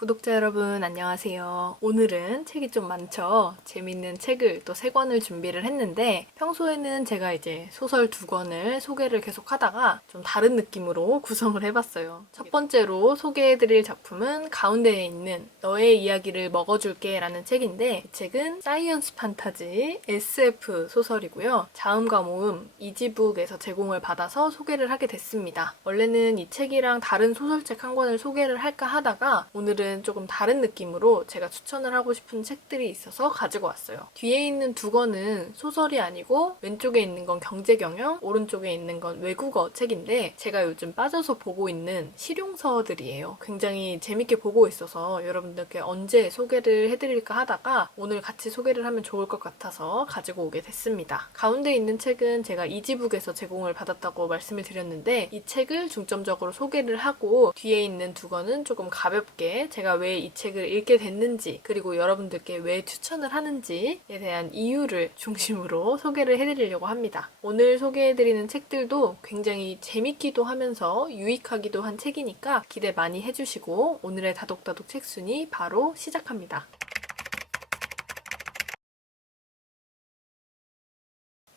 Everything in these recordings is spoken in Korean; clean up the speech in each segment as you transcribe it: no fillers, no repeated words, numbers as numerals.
구독자 여러분 안녕하세요. 오늘은 책이 좀 많죠? 재밌는 책을 또 3권을 준비를 했는데 평소에는 제가 이제 소설 2권을 소개를 계속 하다가 좀 다른 느낌으로 구성을 해봤어요. 첫 번째로 소개해드릴 작품은 가운데에 있는 너의 이야기를 먹어줄게 라는 책인데 이 책은 사이언스 판타지 SF 소설이고요. 자음과 모음 이지북에서 제공을 받아서 소개를 하게 됐습니다. 원래는 이 책이랑 다른 소설책 한 권을 소개를 할까 하다가 오늘은 조금 다른 느낌으로 제가 추천을 하고 싶은 책들이 있어서 가지고 왔어요. 뒤에 있는 2권은 소설이 아니고 왼쪽에 있는 건 경제경영, 오른쪽에 있는 건 외국어 책인데 제가 요즘 빠져서 보고 있는 실용서들이에요. 굉장히 재밌게 보고 있어서 여러분들께 언제 소개를 해드릴까 하다가 오늘 같이 소개를 하면 좋을 것 같아서 가지고 오게 됐습니다. 가운데 있는 책은 제가 이지북에서 제공을 받았다고 말씀을 드렸는데 이 책을 중점적으로 소개를 하고 뒤에 있는 2권은 조금 가볍게 제가 왜 이 책을 읽게 됐는지 그리고 여러분들께 왜 추천을 하는지에 대한 이유를 중심으로 소개를 해드리려고 합니다. 오늘 소개해드리는 책들도 굉장히 재밌기도 하면서 유익하기도 한 책이니까 기대 많이 해주시고 오늘의 다독다독 책순위 바로 시작합니다.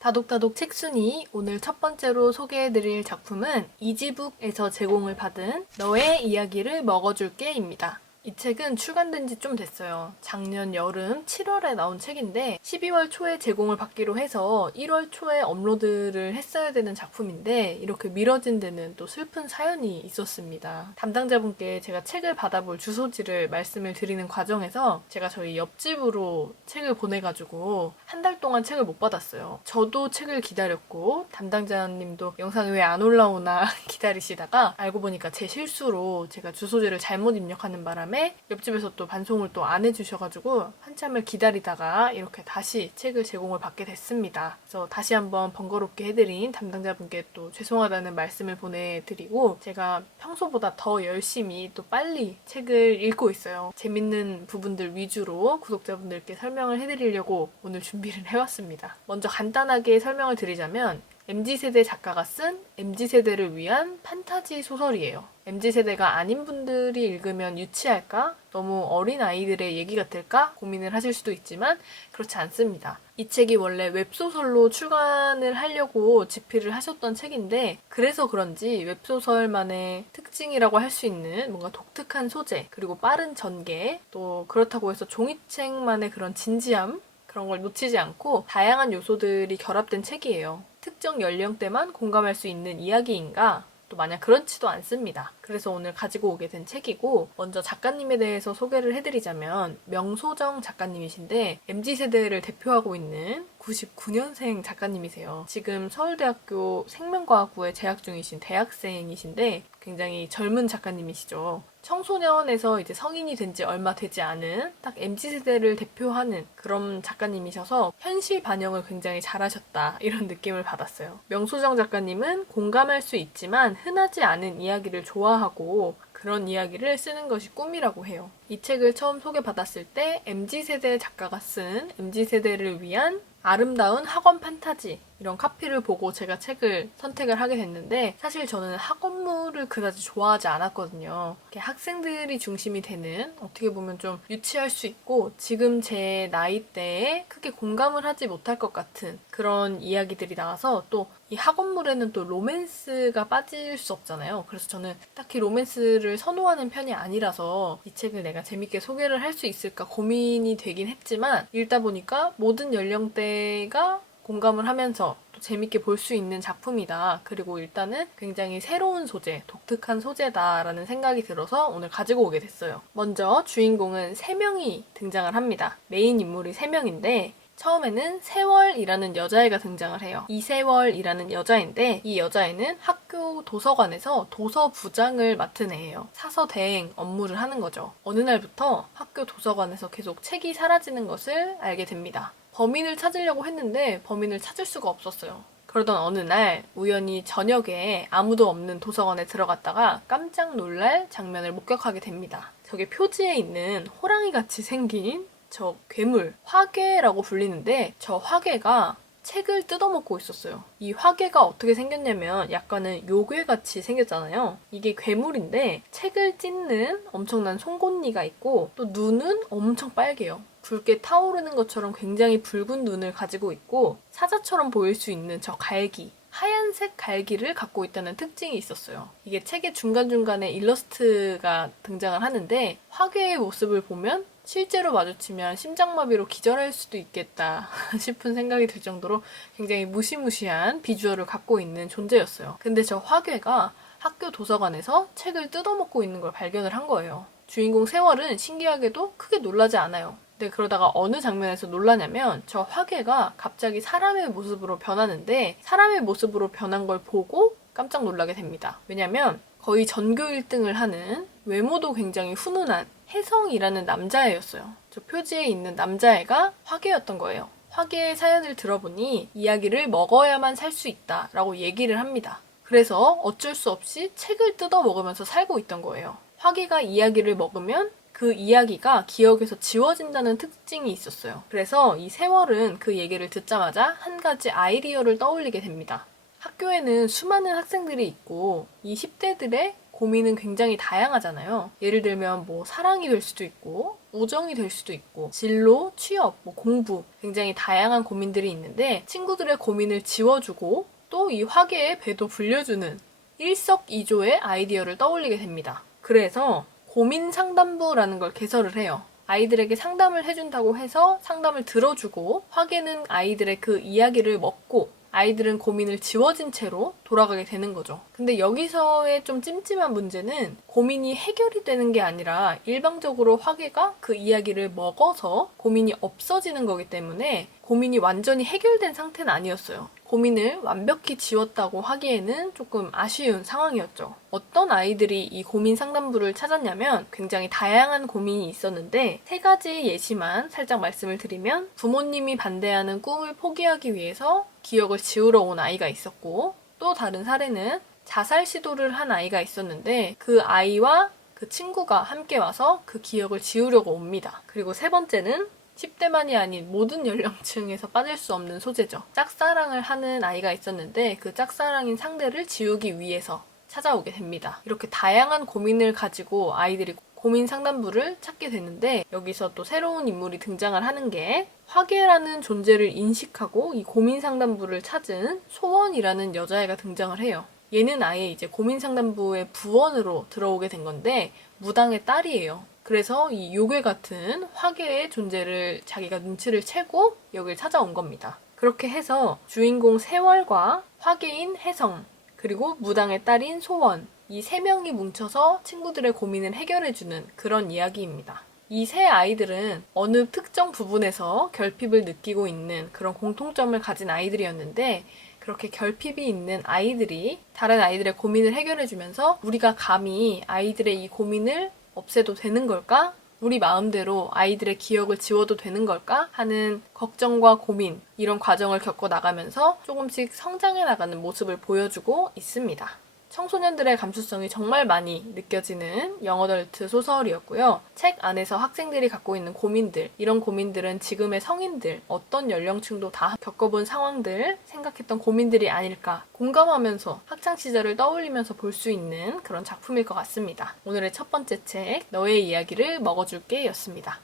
다독다독 책순위 오늘 첫 번째로 소개해드릴 작품은 이지북에서 제공을 받은 너의 이야기를 먹어줄게입니다. 이 책은 출간된 지 좀 됐어요. 작년 여름 7월에 나온 책인데 12월 초에 제공을 받기로 해서 1월 초에 업로드를 했어야 되는 작품인데 이렇게 미뤄진 데는 또 슬픈 사연이 있었습니다. 담당자분께 제가 책을 받아볼 주소지를 말씀을 드리는 과정에서 제가 저희 옆집으로 책을 보내가지고 한 달 동안 책을 못 받았어요. 저도 책을 기다렸고 담당자님도 영상이 왜 안 올라오나 기다리시다가 알고 보니까 제 실수로 제가 주소지를 잘못 입력하는 바람에 옆집에서 또 반송을 또 안 해주셔가지고 한참을 기다리다가 이렇게 다시 책을 제공을 받게 됐습니다. 그래서 다시 한번 번거롭게 해드린 담당자분께 또 죄송하다는 말씀을 보내드리고 제가 평소보다 더 열심히 또 빨리 책을 읽고 있어요. 재밌는 부분들 위주로 구독자분들께 설명을 해드리려고 오늘 준비를 해왔습니다. 먼저 간단하게 설명을 드리자면 MZ세대 작가가 쓴 MZ세대를 위한 판타지 소설이에요. MZ세대가 아닌 분들이 읽으면 유치할까? 너무 어린 아이들의 얘기 같을까? 고민을 하실 수도 있지만 그렇지 않습니다. 이 책이 원래 웹소설로 출간을 하려고 집필을 하셨던 책인데 그래서 그런지 웹소설만의 특징이라고 할 수 있는 뭔가 독특한 소재 그리고 빠른 전개 또 그렇다고 해서 종이책만의 그런 진지함 그런 걸 놓치지 않고 다양한 요소들이 결합된 책이에요. 특정 연령대만 공감할 수 있는 이야기인가? 또 마냥 그렇지도 않습니다. 그래서 오늘 가지고 오게 된 책이고 먼저 작가님에 대해서 소개를 해드리자면 명소정 작가님이신데 MZ세대를 대표하고 있는 99년생 작가님이세요. 지금 서울대학교 생명과학부에 재학 중이신 대학생이신데 굉장히 젊은 작가님이시죠. 청소년에서 이제 성인이 된 지 얼마 되지 않은 딱 MZ세대를 대표하는 그런 작가님이셔서 현실 반영을 굉장히 잘하셨다 이런 느낌을 받았어요. 명소정 작가님은 공감할 수 있지만 흔하지 않은 이야기를 좋아하고 그런 이야기를 쓰는 것이 꿈이라고 해요. 이 책을 처음 소개받았을 때 MZ세대 작가가 쓴 MZ세대를 위한 아름다운 학원 판타지 이런 카피를 보고 제가 책을 선택을 하게 됐는데 사실 저는 학원물을 그다지 좋아하지 않았거든요. 학생들이 중심이 되는 어떻게 보면 좀 유치할 수 있고 지금 제 나이대에 크게 공감을 하지 못할 것 같은 그런 이야기들이 나와서 또 이 학원물에는 또 로맨스가 빠질 수 없잖아요. 그래서 저는 딱히 로맨스를 선호하는 편이 아니라서 이 책을 내가 재밌게 소개를 할 수 있을까 고민이 되긴 했지만 읽다 보니까 모든 연령대가 공감을 하면서 또 재밌게 볼 수 있는 작품이다. 그리고 일단은 굉장히 새로운 소재, 독특한 소재다라는 생각이 들어서 오늘 가지고 오게 됐어요. 먼저 주인공은 3명이 등장을 합니다. 메인 인물이 3명인데 처음에는 세월이라는 여자애가 등장을 해요. 이세월이라는 여자인데 이 여자애는 학교 도서관에서 도서부장을 맡은 애예요. 사서 대행 업무를 하는 거죠. 어느 날부터 학교 도서관에서 계속 책이 사라지는 것을 알게 됩니다. 범인을 찾으려고 했는데 범인을 찾을 수가 없었어요. 그러던 어느 날 우연히 저녁에 아무도 없는 도서관에 들어갔다가 깜짝 놀랄 장면을 목격하게 됩니다. 저게 표지에 있는 호랑이같이 생긴 저 괴물, 화괴라고 불리는데 저 화괴가 책을 뜯어먹고 있었어요. 이 화괴가 어떻게 생겼냐면 약간은 요괴같이 생겼잖아요. 이게 괴물인데 책을 찢는 엄청난 송곳니가 있고 또 눈은 엄청 빨개요. 붉게 타오르는 것처럼 굉장히 붉은 눈을 가지고 있고 사자처럼 보일 수 있는 저 갈기, 하얀색 갈기를 갖고 있다는 특징이 있었어요. 이게 책의 중간중간에 일러스트가 등장을 하는데 화괴의 모습을 보면 실제로 마주치면 심장마비로 기절할 수도 있겠다 싶은 생각이 들 정도로 굉장히 무시무시한 비주얼을 갖고 있는 존재였어요. 근데 저 화괴가 학교 도서관에서 책을 뜯어먹고 있는 걸 발견을 한 거예요. 주인공 세월은 신기하게도 크게 놀라지 않아요. 근데 그러다가 어느 장면에서 놀라냐면 저 화괴가 갑자기 사람의 모습으로 변하는데 사람의 모습으로 변한 걸 보고 깜짝 놀라게 됩니다. 왜냐면 거의 전교 1등을 하는 외모도 굉장히 훈훈한 혜성이라는 남자애였어요. 저 표지에 있는 남자애가 화괴였던 거예요. 화괴의 사연을 들어보니 이야기를 먹어야만 살 수 있다라고 얘기를 합니다. 그래서 어쩔 수 없이 책을 뜯어 먹으면서 살고 있던 거예요. 화괴가 이야기를 먹으면 그 이야기가 기억에서 지워진다는 특징이 있었어요. 그래서 이 세월은 그 얘기를 듣자마자 한 가지 아이디어를 떠올리게 됩니다. 학교에는 수많은 학생들이 있고 이 10대들의 고민은 굉장히 다양하잖아요. 예를 들면 뭐 사랑이 될 수도 있고 우정이 될 수도 있고 진로, 취업, 뭐 공부 굉장히 다양한 고민들이 있는데 친구들의 고민을 지워주고 또 이 화계의 배도 불려주는 일석이조의 아이디어를 떠올리게 됩니다. 그래서 고민 상담부라는 걸 개설을 해요. 아이들에게 상담을 해준다고 해서 상담을 들어주고 화계는 아이들의 그 이야기를 먹고 아이들은 고민을 지워진 채로 돌아가게 되는 거죠. 근데 여기서의 좀 찜찜한 문제는 고민이 해결이 되는 게 아니라 일방적으로 화계가 그 이야기를 먹어서 고민이 없어지는 거기 때문에 고민이 완전히 해결된 상태는 아니었어요. 고민을 완벽히 지웠다고 하기에는 조금 아쉬운 상황이었죠. 어떤 아이들이 이 고민 상담부를 찾았냐면 굉장히 다양한 고민이 있었는데 3가지 예시만 살짝 말씀을 드리면 부모님이 반대하는 꿈을 포기하기 위해서 기억을 지우러 온 아이가 있었고 또 다른 사례는 자살 시도를 한 아이가 있었는데 그 아이와 그 친구가 함께 와서 그 기억을 지우려고 옵니다. 그리고 3번째는 10대만이 아닌 모든 연령층에서 빠질 수 없는 소재죠. 짝사랑을 하는 아이가 있었는데 그 짝사랑인 상대를 지우기 위해서 찾아오게 됩니다. 이렇게 다양한 고민을 가지고 아이들이 고민 상담부를 찾게 되는데 여기서 또 새로운 인물이 등장을 하는 게 화계라는 존재를 인식하고 이 고민 상담부를 찾은 소원이라는 여자애가 등장을 해요. 얘는 아예 이제 고민 상담부의 부원으로 들어오게 된 건데 무당의 딸이에요. 그래서 이 요괴 같은 화계의 존재를 자기가 눈치를 채고 여길 찾아온 겁니다. 그렇게 해서 주인공 세월과 화계인 혜성 그리고 무당의 딸인 소원 이 3명이 뭉쳐서 친구들의 고민을 해결해주는 그런 이야기입니다. 이 3 아이들은 어느 특정 부분에서 결핍을 느끼고 있는 그런 공통점을 가진 아이들이었는데 그렇게 결핍이 있는 아이들이 다른 아이들의 고민을 해결해주면서 우리가 감히 아이들의 이 고민을 없애도 되는 걸까? 우리 마음대로 아이들의 기억을 지워도 되는 걸까? 하는 걱정과 고민, 이런 과정을 겪어 나가면서 조금씩 성장해 나가는 모습을 보여주고 있습니다. 청소년들의 감수성이 정말 많이 느껴지는 영어덜트 소설이었고요. 책 안에서 학생들이 갖고 있는 고민들, 이런 고민들은 지금의 성인들, 어떤 연령층도 다 겪어본 상황들, 생각했던 고민들이 아닐까 공감하면서 학창시절을 떠올리면서 볼 수 있는 그런 작품일 것 같습니다. 오늘의 첫 번째 책, 너의 이야기를 먹어줄게 였습니다.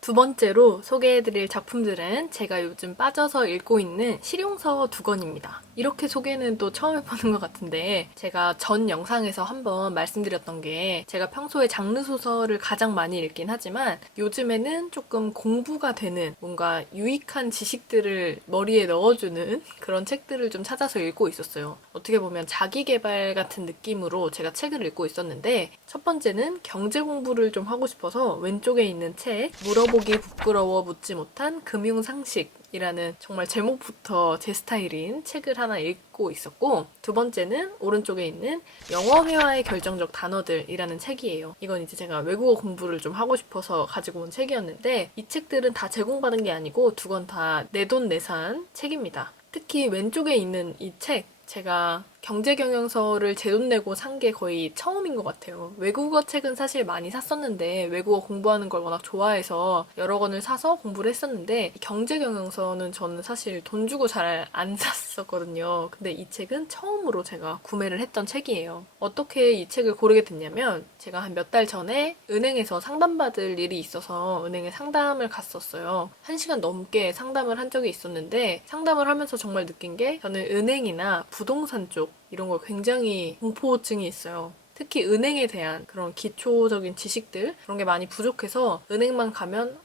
두 번째로 소개해드릴 작품들은 제가 요즘 빠져서 읽고 있는 실용서 2권입니다. 이렇게 소개는 또 처음 해보는 것 같은데 제가 전 영상에서 한번 말씀드렸던 게 제가 평소에 장르 소설을 가장 많이 읽긴 하지만 요즘에는 조금 공부가 되는 뭔가 유익한 지식들을 머리에 넣어주는 그런 책들을 좀 찾아서 읽고 있었어요. 어떻게 보면 자기계발 같은 느낌으로 제가 책을 읽고 있었는데 첫 번째는 경제 공부를 좀 하고 싶어서 왼쪽에 있는 책 물어보기 부끄러워 묻지 못한 금융상식이라는 정말 제목부터 제 스타일인 책을 하나 읽고 있었고 두 번째는 오른쪽에 있는 영어 회화의 결정적 단어들이라는 책이에요. 이건 이제 제가 외국어 공부를 좀 하고 싶어서 가지고 온 책이었는데 이 책들은 다 제공받은 게 아니고 2권 다 내돈 내산 책입니다. 특히 왼쪽에 있는 이 책 제가 경제 경영서를 제 돈 내고 산 게 거의 처음인 것 같아요. 외국어 책은 사실 많이 샀었는데 외국어 공부하는 걸 워낙 좋아해서 여러 권을 사서 공부를 했었는데 경제 경영서는 저는 사실 돈 주고 잘 안 샀었거든요. 근데 이 책은 처음으로 제가 구매를 했던 책이에요. 어떻게 이 책을 고르게 됐냐면 제가 한 몇 달 전에 은행에서 상담받을 일이 있어서 은행에 상담을 갔었어요. 1시간 넘게 상담을 한 적이 있었는데 상담을 하면서 정말 느낀 게 저는 은행이나 부동산 쪽 이런 거 굉장히 공포증이 있어요. 특히 은행에 대한 그런 기초적인 지식들 그런 게 많이 부족해서 은행만 가면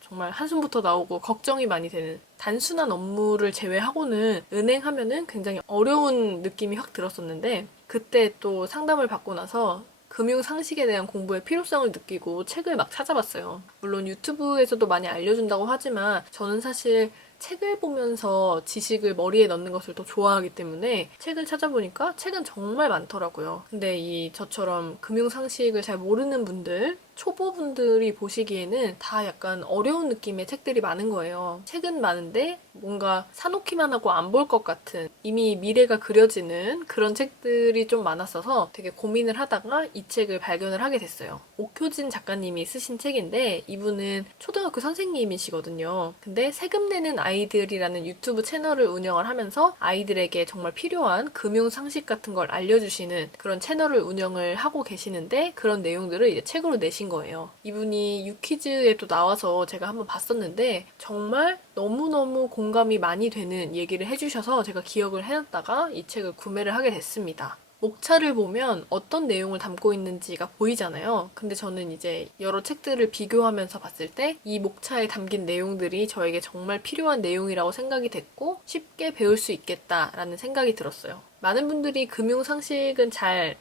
정말 한숨부터 나오고 걱정이 많이 되는 단순한 업무를 제외하고는 은행 하면은 굉장히 어려운 느낌이 확 들었었는데 그때 또 상담을 받고 나서 금융 상식에 대한 공부의 필요성을 느끼고 책을 막 찾아봤어요. 물론 유튜브에서도 많이 알려준다고 하지만 저는 사실 책을 보면서 지식을 머리에 넣는 것을 더 좋아하기 때문에 책을 찾아보니까 책은 정말 많더라고요. 근데 저처럼 금융 상식을 잘 모르는 분들, 초보분들이 보시기에는 다 약간 어려운 느낌의 책들이 많은 거예요. 책은 많은데 뭔가 사놓기만 하고 안 볼 것 같은 이미 미래가 그려지는 그런 책들이 좀 많았어서 되게 고민을 하다가 이 책을 발견을 하게 됐어요. 옥효진 작가님이 쓰신 책인데 이분은 초등학교 선생님이시거든요. 근데 세금 내는 아이들이라는 유튜브 채널을 운영을 하면서 아이들에게 정말 필요한 금융 상식 같은 걸 알려주시는 그런 채널을 운영을 하고 계시는데 그런 내용들을 이제 책으로 내신 거예요. 이분이 유퀴즈에도 나와서 제가 한번 봤었는데 정말 너무너무 공감이 많이 되는 얘기를 해주셔서 제가 기억을 해놨다가 이 책을 구매를 하게 됐습니다. 목차를 보면 어떤 내용을 담고 있는지가 보이잖아요. 근데 저는 이제 여러 책들을 비교하면서 봤을 때 이 목차에 담긴 내용들이 저에게 정말 필요한 내용이라고 생각이 됐고 쉽게 배울 수 있겠다라는 생각이 들었어요. 많은 분들이 금융 상식은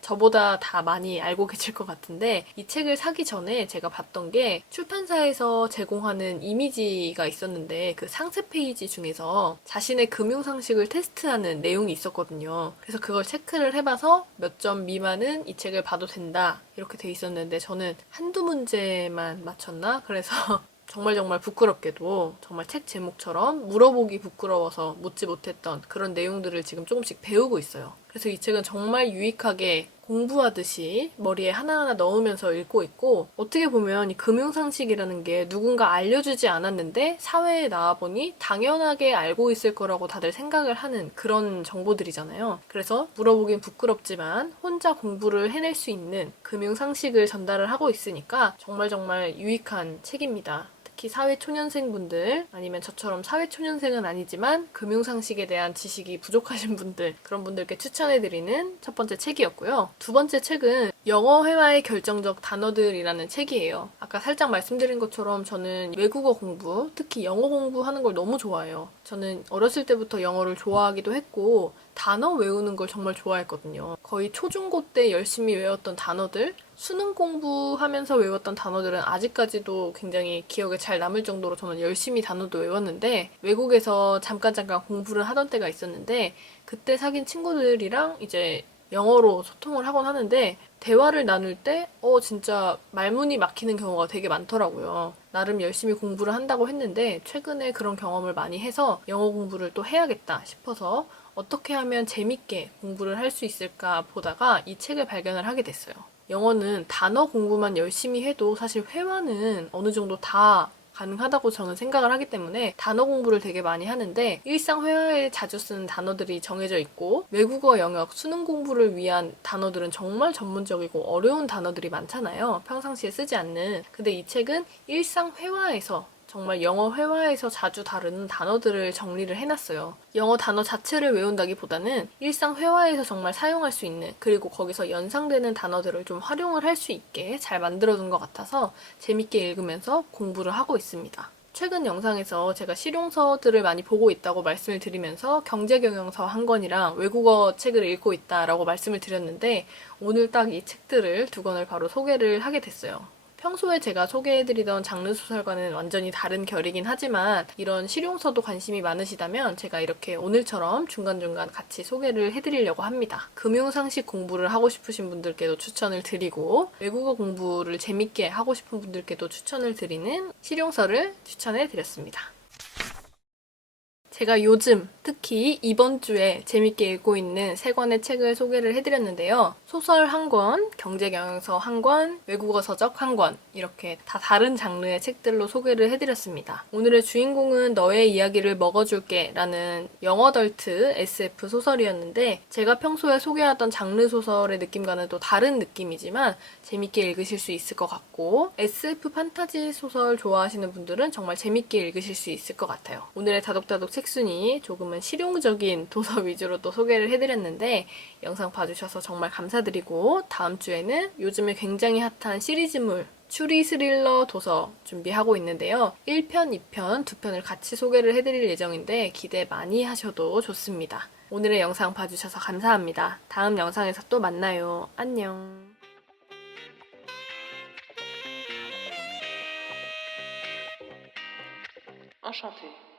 저보다 다 많이 알고 계실 것 같은데 이 책을 사기 전에 제가 봤던 게 출판사에서 제공하는 이미지가 있었는데 그 상세 페이지 중에서 자신의 금융 상식을 테스트하는 내용이 있었거든요. 그래서 그걸 체크를 해봐서 몇 점 미만은 이 책을 봐도 된다 이렇게 돼 있었는데 저는 한두 문제만 맞췄나? 그래서 정말 부끄럽게도 정말 책 제목처럼 물어보기 부끄러워서 묻지 못했던 그런 내용들을 지금 조금씩 배우고 있어요. 그래서 이 책은 정말 유익하게 공부하듯이 머리에 하나하나 넣으면서 읽고 있고 어떻게 보면 이 금융상식이라는 게 누군가 알려주지 않았는데 사회에 나와보니 당연하게 알고 있을 거라고 다들 생각을 하는 그런 정보들이잖아요. 그래서 물어보긴 부끄럽지만 혼자 공부를 해낼 수 있는 금융상식을 전달을 하고 있으니까 정말 유익한 책입니다. 특히 사회초년생분들 아니면 저처럼 사회초년생은 아니지만 금융상식에 대한 지식이 부족하신 분들 그런 분들께 추천해드리는 첫 번째 책이었고요. 두 번째 책은 영어 회화의 결정적 단어들이라는 책이에요. 아까 살짝 말씀드린 것처럼 저는 외국어 공부, 특히 영어 공부하는 걸 너무 좋아해요. 저는 어렸을 때부터 영어를 좋아하기도 했고 단어 외우는 걸 정말 좋아했거든요. 거의 초중고 때 열심히 외웠던 단어들, 수능 공부하면서 외웠던 단어들은 아직까지도 굉장히 기억에 잘 남을 정도로 저는 열심히 단어도 외웠는데 외국에서 잠깐 공부를 하던 때가 있었는데 그때 사귄 친구들이랑 이제 영어로 소통을 하곤 하는데 대화를 나눌 때 진짜 말문이 막히는 경우가 되게 많더라고요. 나름 열심히 공부를 한다고 했는데 최근에 그런 경험을 많이 해서 영어 공부를 또 해야겠다 싶어서 어떻게 하면 재밌게 공부를 할 수 있을까 보다가 이 책을 발견을 하게 됐어요. 영어는 단어 공부만 열심히 해도 사실 회화는 어느 정도 다 가능하다고 저는 생각을 하기 때문에 단어 공부를 되게 많이 하는데 일상 회화에 자주 쓰는 단어들이 정해져 있고 외국어 영역 수능 공부를 위한 단어들은 정말 전문적이고 어려운 단어들이 많잖아요. 평상시에 쓰지 않는. 근데 이 책은 일상 회화에서 정말 영어 회화에서 자주 다루는 단어들을 정리를 해놨어요. 영어 단어 자체를 외운다기보다는 일상 회화에서 정말 사용할 수 있는 그리고 거기서 연상되는 단어들을 좀 활용을 할 수 있게 잘 만들어둔 것 같아서 재밌게 읽으면서 공부를 하고 있습니다. 최근 영상에서 제가 실용서들을 많이 보고 있다고 말씀을 드리면서 경제경영서 한 권이랑 외국어 책을 읽고 있다라고 말씀을 드렸는데 오늘 딱 이 책들을 두 권을 바로 소개를 하게 됐어요. 평소에 제가 소개해드리던 장르 소설과는 완전히 다른 결이긴 하지만 이런 실용서도 관심이 많으시다면 제가 이렇게 오늘처럼 중간중간 같이 소개를 해드리려고 합니다. 금융상식 공부를 하고 싶으신 분들께도 추천을 드리고 외국어 공부를 재밌게 하고 싶은 분들께도 추천을 드리는 실용서를 추천해드렸습니다. 제가 요즘 특히 이번 주에 재밌게 읽고 있는 3권의 책을 소개를 해드렸는데요. 소설 1권, 경제경영서 1권, 외국어 서적 1권 이렇게 다 다른 장르의 책들로 소개를 해드렸습니다. 오늘의 주인공은 너의 이야기를 먹어줄게 라는 영어덜트 SF 소설이었는데 제가 평소에 소개하던 장르 소설의 느낌과는 또 다른 느낌이지만 재밌게 읽으실 수 있을 것 같고 SF 판타지 소설 좋아하시는 분들은 정말 재밌게 읽으실 수 있을 것 같아요. 오늘의 다독다독 책순이 조금은 실용적인 도서 위주로 또 소개를 해드렸는데 영상 봐주셔서 정말 감사드리고 다음 주에는 요즘에 굉장히 핫한 시리즈물 추리 스릴러 도서 준비하고 있는데요. 1편, 2편, 2편을 같이 소개를 해드릴 예정인데 기대 많이 하셔도 좋습니다. 오늘의 영상 봐주셔서 감사합니다. 다음 영상에서 또 만나요. 안녕. Enchanté.